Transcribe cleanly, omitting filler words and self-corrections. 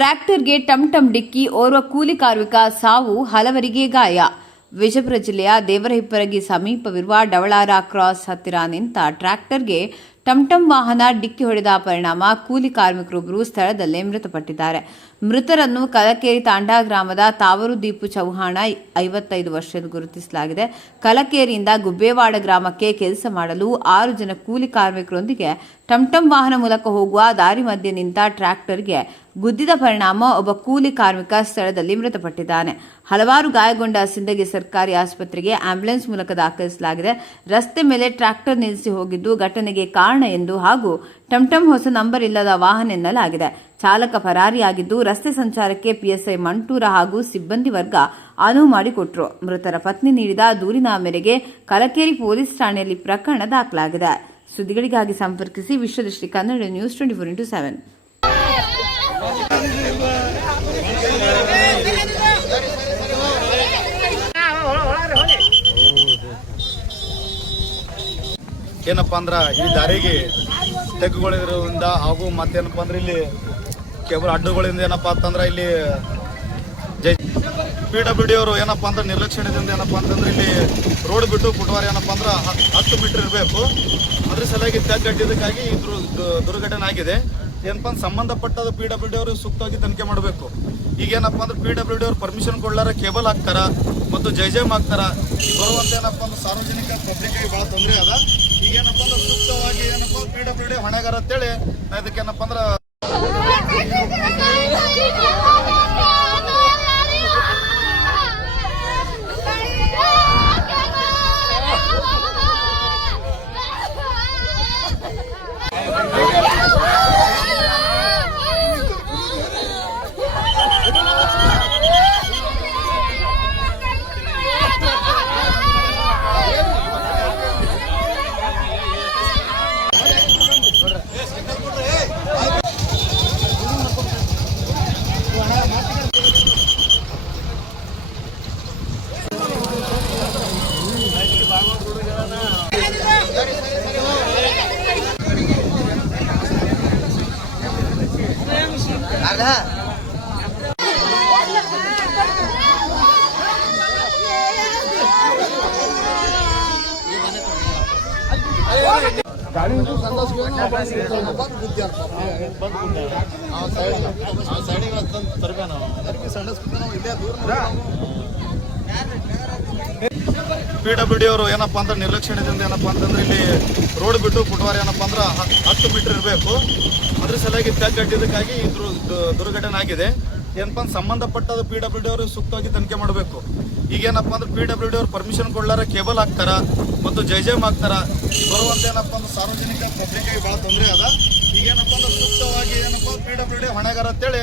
ಟ್ರ್ಯಾಕ್ಟರ್ಗೆ ಟಮ್ ಡಿಕ್ಕಿ, ಓರ್ವ ಕೂಲಿ ಕಾರ್ಮಿಕ ಸಾವು, ಹಲವರಿಗೆ ಗಾಯ. ವಿಜಯಪುರ ಜಿಲ್ಲೆಯ ದೇವರಹಿಪ್ಪರಗಿ ಸಮೀಪವಿರುವ ಡವಳಾರ ಕ್ರಾಸ್ ಹತ್ತಿರ ನಿಂತ ಟ್ರ್ಯಾಕ್ಟರ್ಗೆ ಟಮ್ ವಾಹನ ಡಿಕ್ಕಿ ಹೊಡೆದ ಪರಿಣಾಮ ಕೂಲಿ ಕಾರ್ಮಿಕರೊಬ್ಬರು ಸ್ಥಳದಲ್ಲೇ ಮೃತಪಟ್ಟಿದ್ದಾರೆ. ಮೃತರನ್ನು ಕಲಕೇರಿ ತಾಂಡಾ ಗ್ರಾಮದ ತಾವರು ದೀಪು ಚೌಹಾಣ 55 ವರ್ಷದ ಗುರುತಿಸಲಾಗಿದೆ. ಕಲಕೇರಿಯಿಂದ ಗುಬ್ಬೇವಾಡ ಗ್ರಾಮಕ್ಕೆ ಕೆಲಸ ಮಾಡಲು 6 ಜನ ಕೂಲಿ ಕಾರ್ಮಿಕರೊಂದಿಗೆ ಟಮ್ ವಾಹನ ಮೂಲಕ ಹೋಗುವ ದಾರಿ ಮಧ್ಯೆ ನಿಂತ ಟ್ರ್ಯಾಕ್ಟರ್ಗೆ ಗುದ್ದಿದ ಪರಿಣಾಮ ಒಬ್ಬ ಕೂಲಿ ಕಾರ್ಮಿಕ ಸ್ಥಳದಲ್ಲಿ ಮೃತಪಟ್ಟಿದ್ದಾನೆ. ಹಲವಾರು ಗಾಯಗೊಂಡ ಸಿಂದಗಿ ಸರ್ಕಾರಿ ಆಸ್ಪತ್ರೆಗೆ ಆಂಬ್ಯುಲೆನ್ಸ್ ಮೂಲಕ ದಾಖಲಿಸಲಾಗಿದೆ. ರಸ್ತೆ ಮೇಲೆ ಟ್ರ್ಯಾಕ್ಟರ್ ನಿಲ್ಲಿಸಿ ಹೋಗಿದ್ದು ಘಟನೆಗೆ ಕಾರಣ ಎಂದು ಹಾಗೂ ಟಮ್ ಹೊಸ ನಂಬರ್ ಇಲ್ಲದ ವಾಹನ ಎನ್ನಲಾಗಿದೆ. ಚಾಲಕ ಪರಾರಿಯಾಗಿದ್ದು ರಸ್ತೆ ಸಂಚಾರಕ್ಕೆ ಪಿಎಸ್ಐ ಮಂಟೂರ ಹಾಗೂ ಸಿಬ್ಬಂದಿ ವರ್ಗ ಅನುವು ಮಾಡಿಕೊಟ್ಟರು. ಮೃತರ ಪತ್ನಿ ನೀಡಿದ ದೂರಿನ ಮೇರೆಗೆ ಕಲಕೇರಿ ಪೊಲೀಸ್ ಠಾಣೆಯಲ್ಲಿ ಪ್ರಕರಣ ದಾಖಲಾಗಿದೆ. ಸುದ್ದಿಗಳಿಗಾಗಿ ಸಂಪರ್ಕಿಸಿ ವಿಶ್ವದೃಷ್ಟಿ ಕನ್ನಡ ನ್ಯೂಸ್ 24x7. ಏನಪ್ಪ ಅಂದ್ರೆ ಈ ದಾರಿಗೆ ತೆಗ್ಗುಗಳಿರೋದ್ರಿಂದ ಹಾಗೂ ಮತ್ತೇನಪ್ಪ ಅಂದ್ರೆ ಇಲ್ಲಿ ಕೇಬಲ್ ಅಡ್ಡುಗಳಿಂದ ಏನಪ್ಪ ಅಂತಂದ್ರೆ ಇಲ್ಲಿ PWD ಅವರು ಏನಪ್ಪ ಅಂದ್ರೆ ನಿರ್ಲಕ್ಷ್ಯದಿಂದ ಏನಪ್ಪ ಅಂತಂದ್ರೆ ಇಲ್ಲಿ ರೋಡ್ ಬಿಟ್ಟು ಫುಟ್ವಾರ್ ಏನಪ್ಪ ಅಂದ್ರೆ 10 ಮೀಟರ್ ಇರಬೇಕು. ಅದ್ರ ಸಲುವಾಗಿ ತೆಗ್ಗಟ್ಟಿದ್ದಕ್ಕಾಗಿ ದುರ್ಘಟನೆ ಆಗಿದೆ. ಏನಪ್ಪ ಅಂದ್ರೆ ಸಂಬಂಧಪಟ್ಟದ PWD ಅವರು ಸೂಕ್ತವಾಗಿ ತನಿಖೆ ಮಾಡಬೇಕು. ಈಗೇನಪ್ಪ ಅಂದ್ರೆ PWD ಅವರು ಪರ್ಮಿಷನ್ ಕೊಡ್ಲಾರ ಕೇಬಲ್ ಹಾಕ್ತಾರ ಮತ್ತು ಜೈಜಮ್ ಹಾಕ್ತಾರ. ಬರುವಂತ ಏನಪ್ಪ ಅಂದ್ರೆ ಸಾರ್ವಜನಿಕ ಪಬ್ಲಿಕ್ಗೆ ಭಾಳ ತೊಂದರೆ ಅದ. ಈಗೇನಪ್ಪ ಅಂದ್ರೆ ಸೂಕ್ತವಾಗಿ ಏನಪ್ಪ PWD ಹೊಣೆಗಾರ ಅಂತೇಳಿ ಇದಕ್ಕೇನಪ್ಪ ಅಂದ್ರೆ PWD ಅವರು ಏನಪ್ಪ ಅಂದ್ರೆ ನಿರ್ಲಕ್ಷ್ಯದಿಂದ ಏನಪ್ಪ ಅಂತಂದ್ರೆ ಇಲ್ಲಿ ರೋಡ್ ಬಿಟ್ಟು ಫುಟ್ವಾರ್ ಏನಪ್ಪ ಅಂದ್ರೆ 10 ಮೀಟರ್ ಇರಬೇಕು. ಅದ್ರ ಸಲುವಾಗಿ ತೆಗ್ಗಟ್ಟಿದ್ದಕ್ಕಾಗಿ ದುರ್ಘಟನೆ ಆಗಿದೆ. ಏನಪ್ಪ ಅಂದ್ರೆ ಸಂಬಂಧಪಟ್ಟದ PWD ಅವರು ಸೂಕ್ತವಾಗಿ ತನಿಖೆ ಮಾಡಬೇಕು. ಈಗೇನಪ್ಪ ಅಂದ್ರೆ PWD ಅವರು ಪರ್ಮಿಷನ್ ಕೊಡ್ಲಾರ ಕೇಬಲ್ ಹಾಕ್ತಾರ ಮತ್ತು ಜೈಜಮ್ ಹಾಕ್ತಾರ. ಬರುವಂತ ಏನಪ್ಪ ಅಂದ್ರೆ ಸಾರ್ವಜನಿಕ ಪಬ್ಲಿಕ್ಗೆ ಭಾಳ ತೊಂದರೆ ಅದ. ಈಗೇನಪ್ಪ ಅಂದ್ರೆ ಸೂಕ್ತವಾಗಿ ಏನಪ್ಪ PWD ಹೊಣೆಗಾರ ಅಂತೇಳಿ